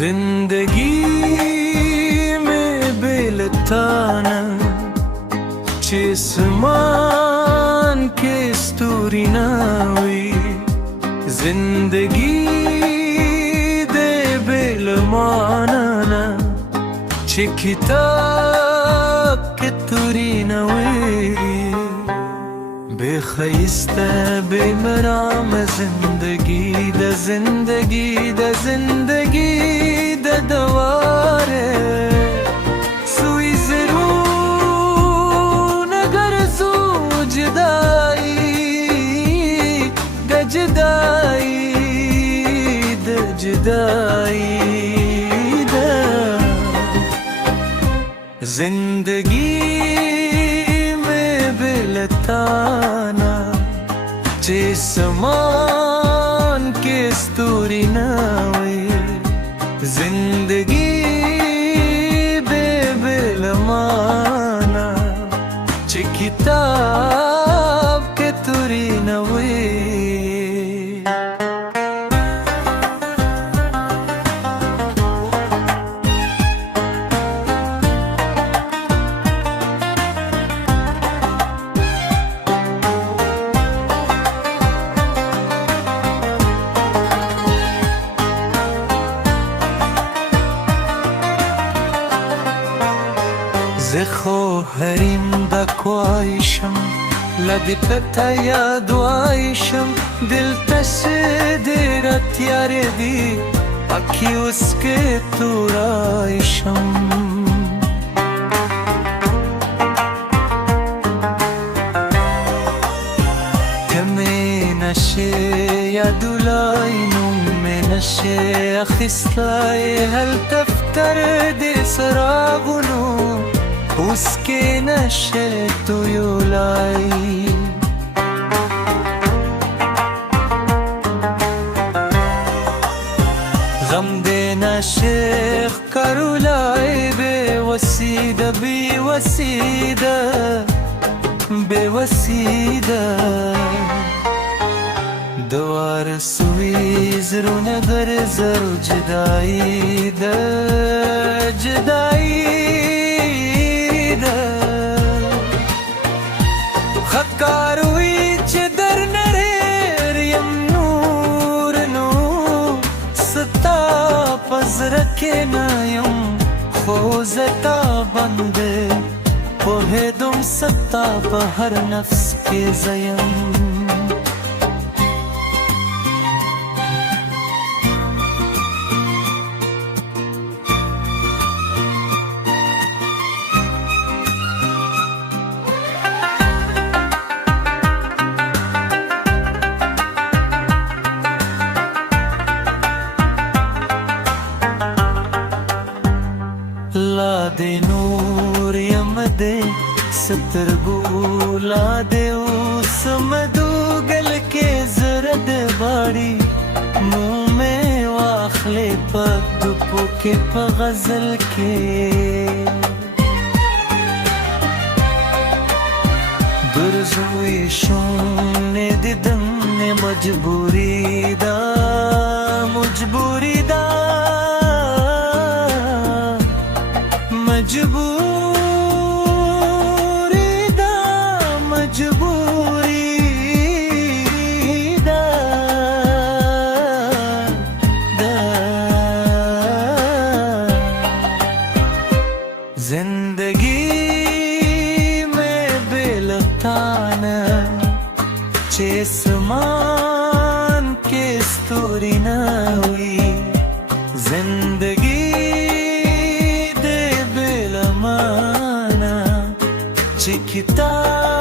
जिंदगी में बेलताना जिस्मान के स्तूरी ना हुई जिंदगी दे बेलमाना किताब के तुरी न हुई बेखैस्ता बेमराम जिंदगी द दवारे सुई जरूर नगर सू जुदाई द जुदाई जिंदगी में बेलताना जिस्मान के स्तूरी ना हुई जिंदगी बेलमाना किताब के तुरी न हुई زخو هریم دا کوایشم لدی پتا یاد وایشم دل تشدیرت یاری دی اکی اسکے تورایشم تمی نشه یادولاینو می نشه اخیستای هل تفتر دی سراغونو उसके नशे तो लाई गम देना शेख करुलाई बेवसीदा द्वार सुई जरू नगर जरू जुदाई خكاروي جدر نرير يم نور ستا پزرکنا یم خوزتا بنده پوهیدم ستا په هر نفس کې زیم ला दे नूर यमदे سترګو لا دے سمدو گل کے زرد باڑی منہ میں واخلے پدپو کے غزل کے برزوی شونے دیدم نے مجبوری دا जिंदगी में बेलताना जिस्मान के स्तूरी ना हुई जिंदगी दे बेलमाना किताब